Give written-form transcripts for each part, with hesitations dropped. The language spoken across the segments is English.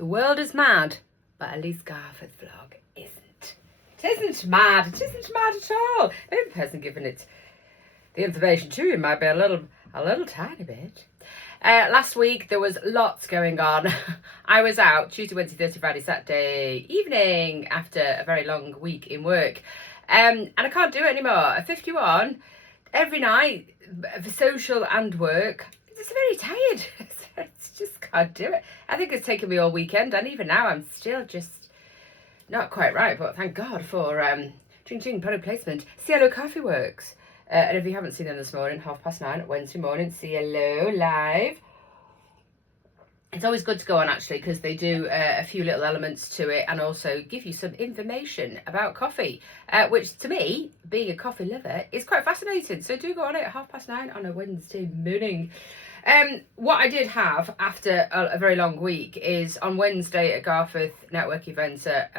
The world is mad, but at least Garforth vlog isn't. It isn't mad. It isn't mad at all. Maybe the person giving it the information to you might be a little tiny bit. Last week there was lots going on. I was out Tuesday, Wednesday, Thursday, Friday, Saturday evening after a very long week in work. And I can't do it anymore. At 51, every night for social and work, it's very tired. It's just can't do it. I think it's taken me all weekend, and even now I'm still just not quite right. But thank God for Ching product placement. CLO Coffee Works. And if you haven't seen them this morning, 9:30 Wednesday morning, CLO live. It's always good to go on actually, because they do a few little elements to it and also give you some information about coffee, which to me, being a coffee lover, is quite fascinating. So do go on it at 9:30 on a Wednesday morning. What I did have after a very long week is on Wednesday at Garforth network event at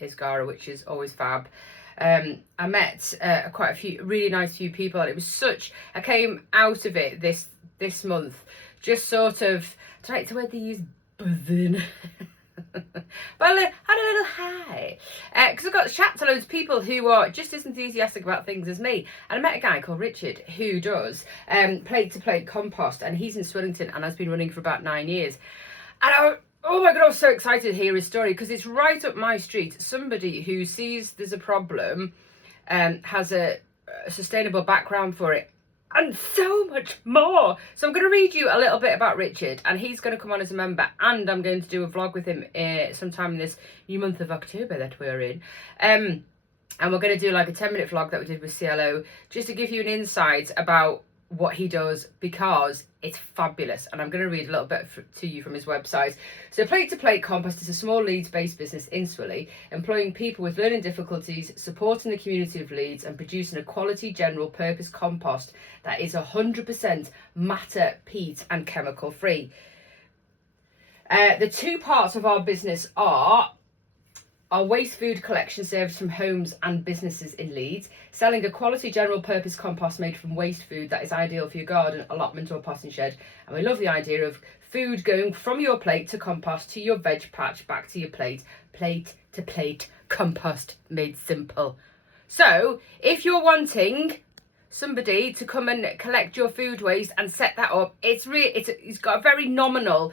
Isgara, which is always fab. I met quite a few really nice few people, and it was I came out of it this month just sort of, I don't like the word they use, buzzing. But I had a little high because I got to chat to loads of people who are just as enthusiastic about things as me. And I met a guy called Richard who does plate to plate compost, and he's in Swillington and has been running for about 9 years. And oh my God, I was so excited to hear his story because it's right up my street. Somebody who sees there's a problem, has a sustainable background for it, and so much more. So I'm going to read you a little bit about Richard, and he's going to come on as a member, and I'm going to do a vlog with him sometime in this new month of October that we're in. And we're going to do like a 10-minute vlog that we did with CLO, just to give you an insight about what he does, because it's fabulous. And I'm going to read a little bit to you from his website. So Plate to Plate Compost is a small Leeds-based business in Swilly, employing people with learning difficulties, supporting the community of Leeds, and producing a quality general purpose compost that is 100% matter, peat and chemical free. The two parts of our business are our waste food collection service from homes and businesses in Leeds, selling a quality general purpose compost made from waste food that is ideal for your garden, allotment or potting shed. And we love the idea of food going from your plate to compost to your veg patch back to your plate. Plate to plate compost made simple. So if you're wanting somebody to come and collect your food waste and set that up, it's got a very nominal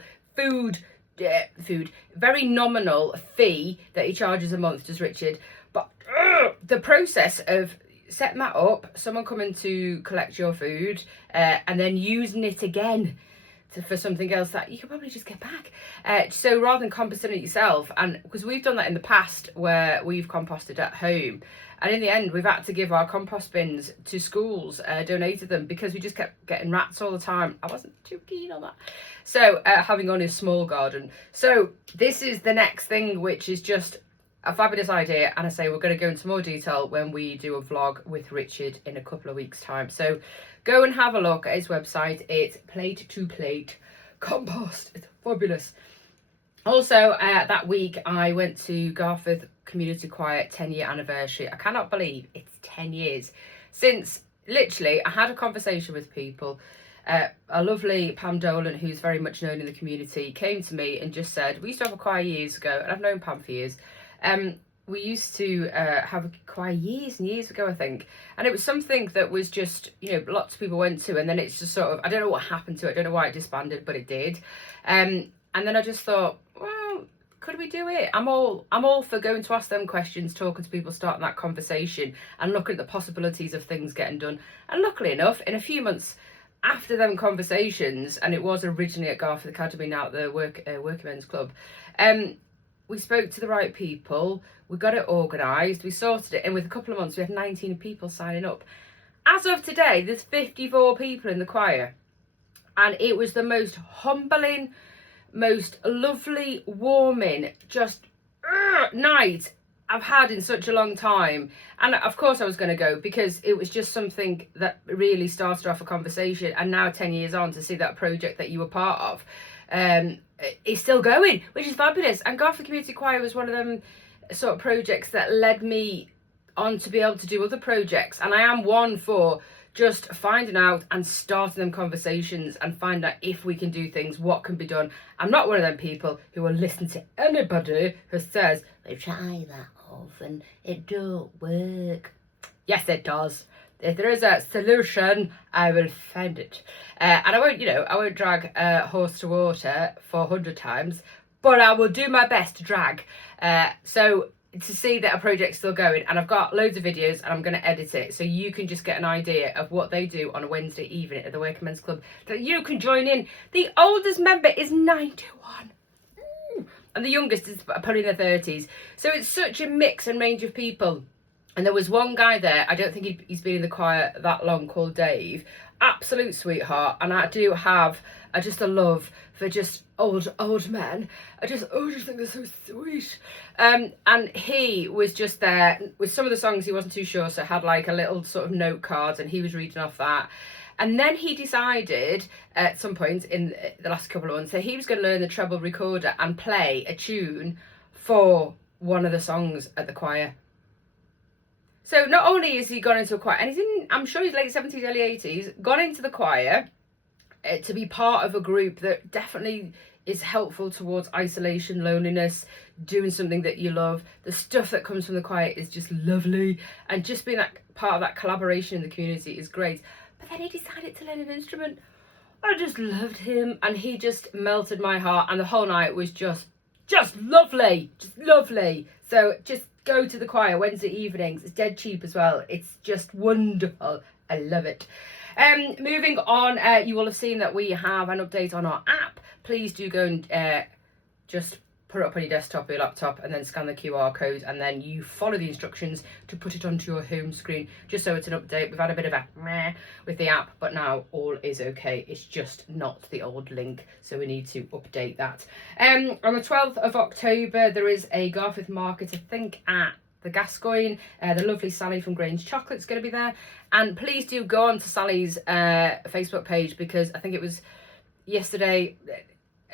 very nominal fee that he charges a month, does Richard. But the process of setting that up, someone coming to collect your food and then using it again for something else that you could probably just get back. So rather than composting it yourself, and because we've done that in the past where we've composted at home, and in the end we've had to give our compost bins to schools, donated them, because we just kept getting rats all the time. I wasn't too keen on that. So having only a small garden. So this is the next thing, which is just a fabulous idea. And I say we're going to go into more detail when we do a vlog with Richard in a couple of weeks' time. So go and have a look at his website. It's Plate to Plate Compost. It's fabulous. Also, that week I went to Garforth Community Choir 10-year anniversary. I cannot believe it's 10 years since, literally, I had a conversation with people. A lovely Pam Dolan, who's very much known in the community, came to me and just said, we used to have a choir years ago, and I've known Pam for years. We used to have a choir years and years ago, I think. And it was something that was just, lots of people went to, and then it's just sort of, I don't know what happened to it. I don't know why it disbanded, but it did. And then I just thought, well, could we do it? I'm all for going to ask them questions, talking to people, starting that conversation, and looking at the possibilities of things getting done. And luckily enough, in a few months after them conversations, and it was originally at Garforth Academy, now at the Working Men's Club, we spoke to the right people, we got it organised, we sorted it, and with a couple of months we had 19 people signing up. As of today, there's 54 people in the choir, and it was the most humbling, most lovely, warming, just night I've had in such a long time. And of course I was going to go, because it was just something that really started off a conversation, and now 10 years on, to see that project that you were part of is still going, which is fabulous. And Garforth Community Choir was one of them sort of projects that led me on to be able to do other projects, and I am one for just finding out and starting them conversations and find out if we can do things, what can be done. I'm not one of them people who will listen to anybody who says, they try that off and it don't work. Yes, it does. If there is a solution, I will find it. And I won't drag a horse to water 400 times, but I will do my best to drag. So to see that a project's still going, and I've got loads of videos and I'm going to edit it so you can just get an idea of what they do on a Wednesday evening at the Working Men's Club that you can join in. The oldest member is 91. And the youngest is probably in their 30s. So it's such a mix and range of people. And there was one guy there, I don't think he's been in the choir that long, called Dave. Absolute sweetheart. And I do have just a love for just old men. I just think they're so sweet. And he was just there with some of the songs he wasn't too sure, so had like a little sort of note cards and he was reading off that. And then he decided at some point in the last couple of months that he was going to learn the treble recorder and play a tune for one of the songs at the choir. So not only is he gone into a choir, and I'm sure he's late 70s, early 80s, gone into the choir to be part of a group that definitely is helpful towards isolation, loneliness, doing something that you love. The stuff that comes from the choir is just lovely, and just being that part of that collaboration in the community is great. But then he decided to learn an instrument. I just loved him, and he just melted my heart, and the whole night was just lovely, So just go to the choir Wednesday evenings. It's dead cheap as well. It's just wonderful. I love it. Moving on, you will have seen that we have an update on our app. Please do go and just put it up on your desktop or your laptop and then scan the QR code, and then you follow the instructions to put it onto your home screen, just so it's an update. We've had a bit of a meh with the app, but now all is okay. It's just not the old link, so we need to update that. On the 12th of October, there is a Garforth market, I think, at the Gascoigne. The lovely Sally from Grange Chocolate's going to be there. And please do go on to Sally's Facebook page, because I think it was yesterday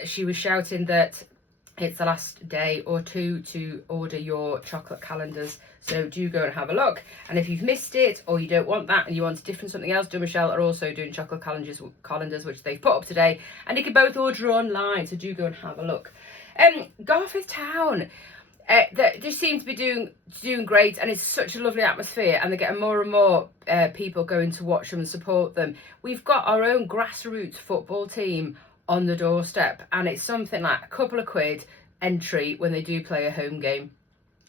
she was shouting that it's the last day or two to order your chocolate calendars. So do go and have a look. And if you've missed it or you don't want that and you want different something else, Michelle are also doing chocolate calendars, which they've put up today. And you can both order online. So do go and have a look. Garforth Town. They just seem to be doing great, and it's such a lovely atmosphere, and they're getting more and more people going to watch them and support them. We've got our own grassroots football team on the doorstep, and it's something like a couple of quid entry when they do play a home game,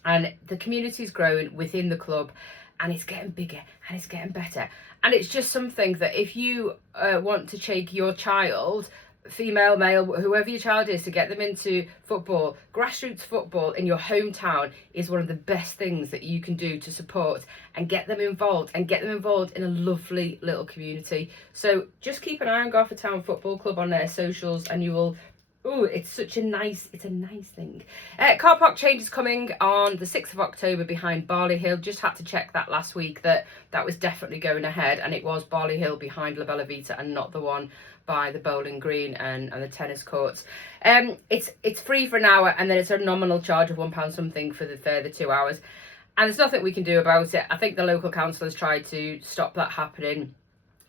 and the community's growing within the club, and it's getting bigger and it's getting better. And it's just something that if you want to take your child, female, male, whoever your child is, to get them into football, grassroots football in your hometown is one of the best things that you can do to support and get them involved in a lovely little community. So just keep an eye on Garforth Town Football Club on their socials, and you will it's a nice thing. Car park change is coming on the 6th of October behind Barley Hill. Just had to check that last week that was definitely going ahead, and it was Barley Hill behind La Bella Vita and not the one by the bowling green and the tennis courts. It's free for an hour, and then it's a nominal charge of £1 something for the further 2 hours, and there's nothing we can do about it. I think the local council has tried to stop that happening.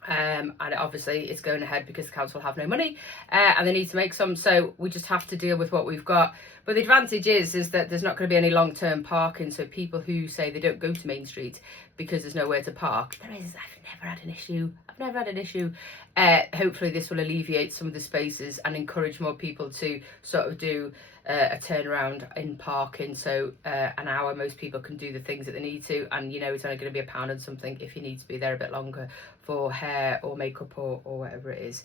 And obviously it's going ahead because the council have no money, and they need to make some, so we just have to deal with what we've got. But the advantage is that there's not going to be any long-term parking, so people who say they don't go to Main Street because there's nowhere to park, I've never had an issue. Hopefully this will alleviate some of the spaces and encourage more people to sort of do a turnaround in parking, so an hour most people can do the things that they need to, and it's only going to be £1 and something if you need to be there a bit longer for hair or makeup or whatever it is.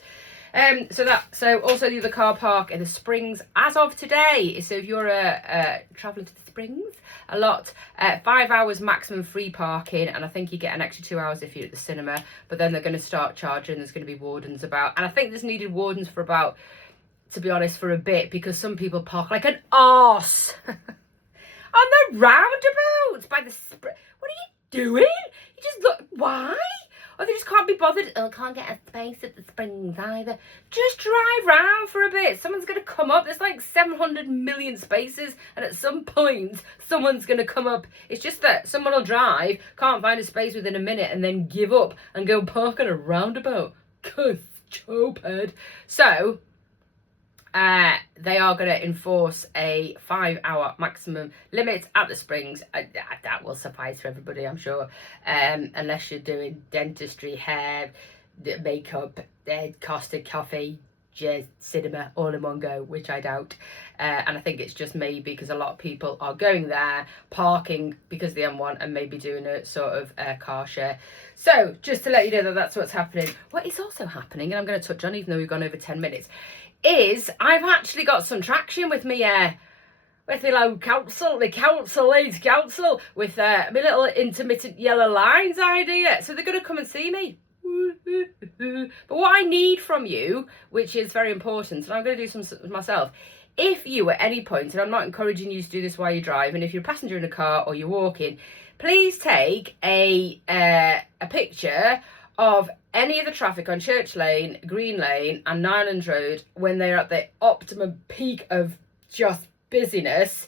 So also the other car park in the Springs as of today. So if you're a traveller to the Springs a lot, 5 hours maximum free parking, and I think you get an extra 2 hours if you're at the cinema, but then they're going to start charging. There's going to be wardens about, and I think there's needed wardens for about, to be honest, for a bit, because some people park like an arse on the roundabouts by the what are you doing? You just look, why? Or they just can't be bothered. Oh, can't get a space at the Springs either. Just drive round for a bit. Someone's going to come up. There's like 700 million spaces, and at some point, someone's going to come up. It's just that someone will drive, can't find a space within a minute, and then give up and go park on a roundabout. Cause stupid. So, they are going to enforce a 5-hour maximum limit at the Springs. That will suffice for everybody, I'm sure. Unless you're doing dentistry, hair, makeup, Costa coffee, jazz, cinema, all in one go, which I doubt. And I think it's just maybe because a lot of people are going there, parking because the M1, and maybe doing a sort of car share. So just to let you know that that's what's happening. What is also happening, and I'm going to touch on, even though we've gone over 10 minutes, is I've actually got some traction with me with my local council, Leeds Council, with my little intermittent yellow lines idea. So they're going to come and see me. But what I need from you, which is very important, and I'm going to do some myself, if you at any point, and I'm not encouraging you to do this while you drive, and if you're a passenger in a car or you're walking, please take a picture of any of the traffic on Church Lane, Green Lane and Nyland Road when they're at the optimum peak of just busyness,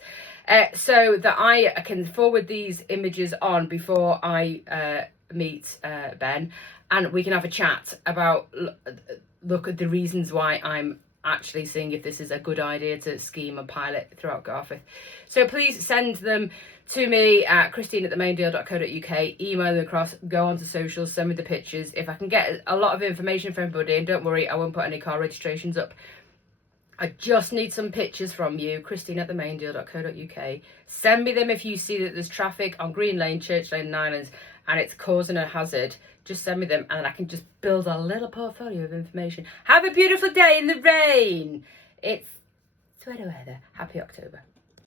so that I can forward these images on before I meet Ben, and we can have a chat about, look at the reasons why I'm actually seeing if this is a good idea to scheme and pilot throughout Garforth. So please send them to me at christine@themaindeal.co.uk, email them across, go onto socials, send me the pictures. If I can get a lot of information from everybody, and don't worry, I won't put any car registrations up. I just need some pictures from you, christine@themaindeal.co.uk. Send me them if you see that there's traffic on Green Lane, Church Lane and Islands, and it's causing a hazard. Just send me them, and I can just build a little portfolio of information. Have a beautiful day in the rain. It's sweater weather. Happy October.